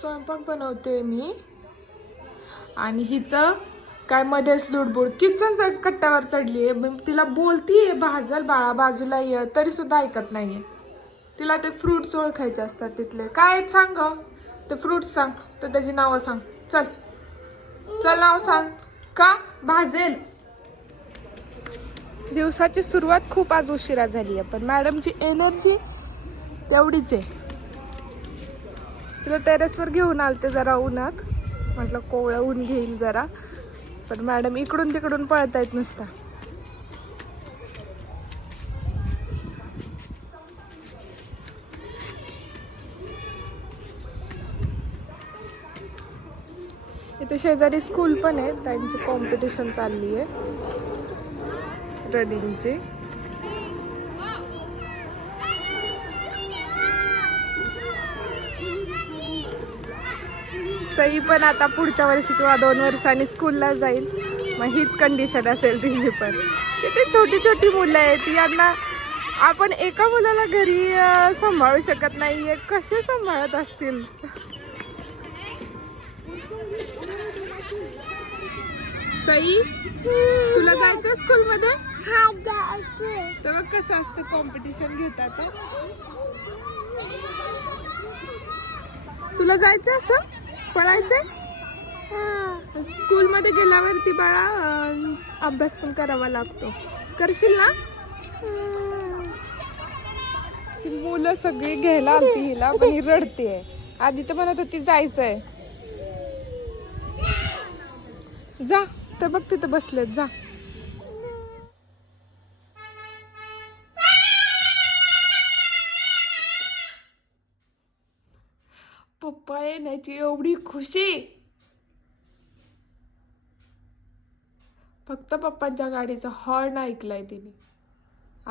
स्वयंपाक बनवते मी आणि हिचं काय मध्येच लुडबुड किचनच्या कट्ट्यावर चढली आहे. तिला बोलतीये भाजल बाळा बाजूला ये तरी सुद्धा ऐकत नाहीये. तिला ते फ्रुट्स ओळखायचे असतात तिथले. काय आहेत सांग ग? ते फ्रुट्स सांग, तर त्याची नावं सांग. चल चल नाव सांग. का भाजेल? दिवसाची सुरुवात खूप आज उशिरा झाली आहे, पण मॅडमची एनर्जी तेवढीच आहे. तिला टेरेसवर घेऊन आलते जरा उन्हात, म्हटलं कोवळं ऊन घेईल जरा, पण मॅडम इकडून तिकडून पळतायत नुसता. इथे शेजारी स्कूल पण आहे, त्यांची कॉम्पिटिशन चालली आहे रनिंगची. सई पण आता पुढच्या वर्षी किंवा 2 वर्षांनी स्कूलला जाईल, मग हीच कंडिशन असेल तिची पण. किती छोटी छोटी मुलं आहेत, यांना आपण एका मुलाला घरी सांभाळू शकत नाहीये, कसे सांभाळत असतील. सई, तुला जायचं स्कूलमध्ये? तेव्हा कसं असतं, कॉम्पिटिशन घेतात. तुला जायचं असं पळायचंय? स्कूलमध्ये गेल्यावरती बाळा अभ्यास पण करावा लागतो, करशील ना? ती मुलं सगळी घ्यायला आलती हिला, पण ही रडतीये. आधी तर म्हणत होती जायचंय. जा, तर बघ तिथं बसलेत, जा. पप्पा येण्याची एवढी खुशी. फक्त पप्पांच्या गाडीचा हॉर्न ऐकलाय तिने,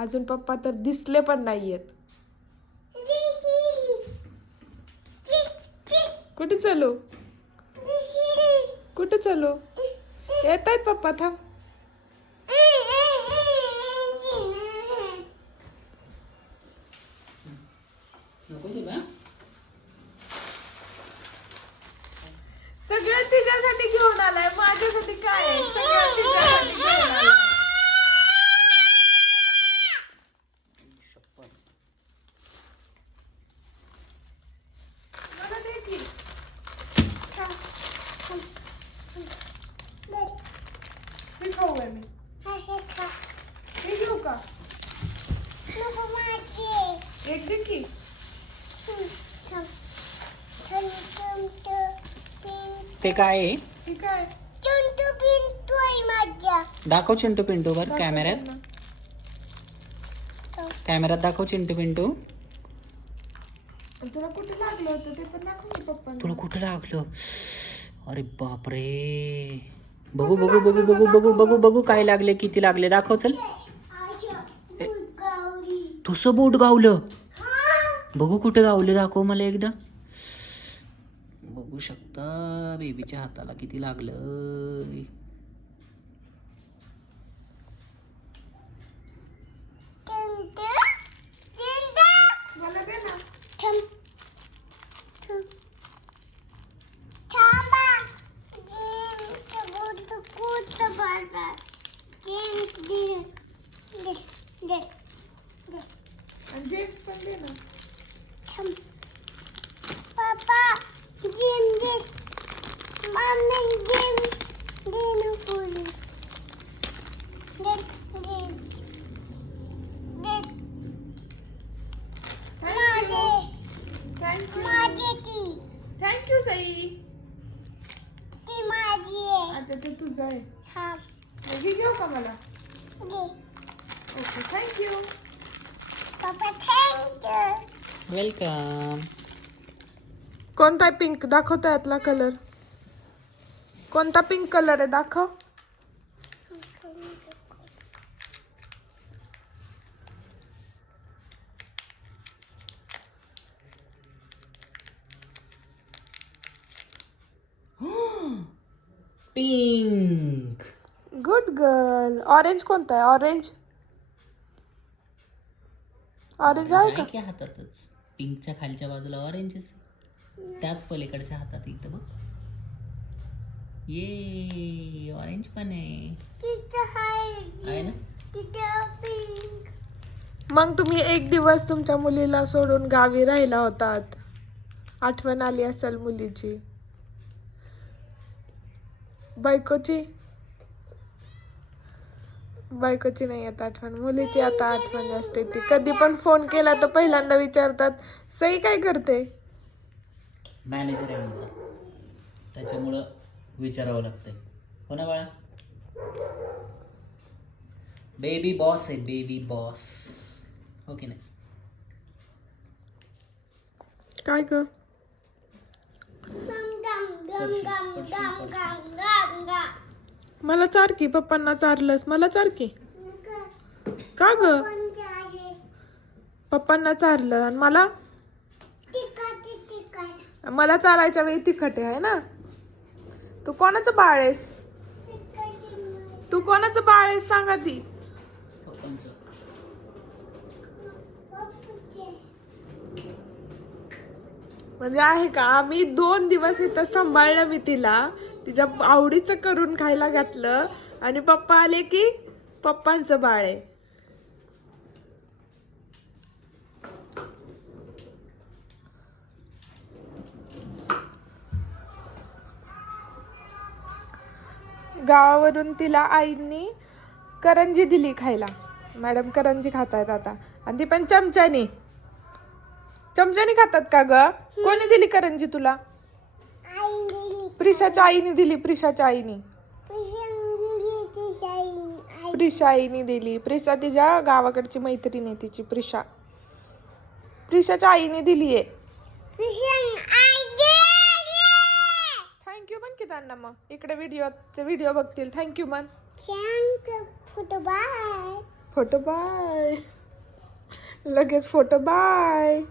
अजून पप्पा तर दिसले पण नाहीयेत. कुठे चलू? कुठे चलू? येत आहेत पप्पा, थांब. सगळं तिच्यासाठी घेऊन आलाय, माझ्यासाठी काय आहे? सगळं तिच्यासाठी घेऊन आलाय. मला दे की. खा. हे खाऊ आहे मी. हे घेऊ का? एक दे की. ते काय आहे? हे काय? चिंटू पिंटू आहे माझ्या. दाखव चिंटू पिंटू वर कॅमेऱ्यात. कॅमेऱ्यात दाखव चिंटू पिंटू. तुला कुठे लागलं होतं ते पण दाखव की पप्पा. तुला कुठं लागलं? अरे बापरे. बघू बघू बघू बघू बघू बघू बघू काय लागले, किती लागले, दाखव. चल. तुझं बोट गावलं? बघू कुठे गावले, दाखव मला एकदा. बघू शकता बेबीच्या हाताला किती लागलं. मला दे ना. आणि जेम्स पण दे ना. पापा जिम दे, मम्मी जिम दे ना बोलू. दे दे दे थँक्यू. माझी ती थँक्यू सई. ती माझी आहे. आता ते तुझं आहे. हा हे घेऊ का मला? दे. Okay, thank you. पापा थँक्यू. वेलकम. कोणता आहे पिंक? दाखवता यातला कलर. कोणता पिंक कलर आहे, दाखव. पिंक. Good girl. ऑरेंज कोणता आहे? ऑरेंज. ऑरेंज आहे का? की हातातच पिंकच्या खालच्या बाजूला ऑरेंज. त्याच पलीकडच्या हातात इथं बघ. ये ऑरेंज पण आहे. तिथं आहे ना? तिथं पिंक. मग तुम्ही एक दिवस तुमच्या मुलीला सोडून गावी राहिला होतात. आठवण आली असेल मुलीची. बायकोची नाही येत आठवण. मुलीची आता आठवण असते. ती कधी पण फोन केला तर पहिल्यांदा विचारतात सई काय करते. मॅनेजर आहे आमचा, त्याच्यामुळं विचारावं लागतंय. हो ना बाळा? बेबी बॉस आहे, बेबी बॉस. हो की नाही? काय ग? गम गम गम गम गम गम गम गम. मला चार की. पप्पांना चारलंस मला चार की. का ग? पप्पांना चारलं आणि मला तिखट मला चारायच्या वेळी तिखट आहे ना. तू कोणाचं बाळ आहेस? तू कोणाचं बाळ आहेस सांगा ती. पप्पांचं. म्हणजे आहे का? आम्ही 2 दिवस इथं सांभाळलं मी तिला. तिच्या आवडीचं करून खायला घातलं आणि पप्पा आले की पप्पांचं बाळ आहे. गावावरून तिला आईंनी करंजी दिली खायला. मॅडम करंजी खातायत आता आणि ती पण चमच्यानी खातात का ग? कोणी दिली करंजी तुला? प्रिशाच्या आईने दिली. प्रिशाच्या आईने दिली. प्रिशा तिच्या गावाकडची मैत्रीण आहे तिची. प्रिशाच्या आईने दिली आहे. थँक्यू म्हण की त्यांना. मग इकडे व्हिडिओ बघतील. थँक्यू म्हण. Photo bye. लगेच फोटो बाय.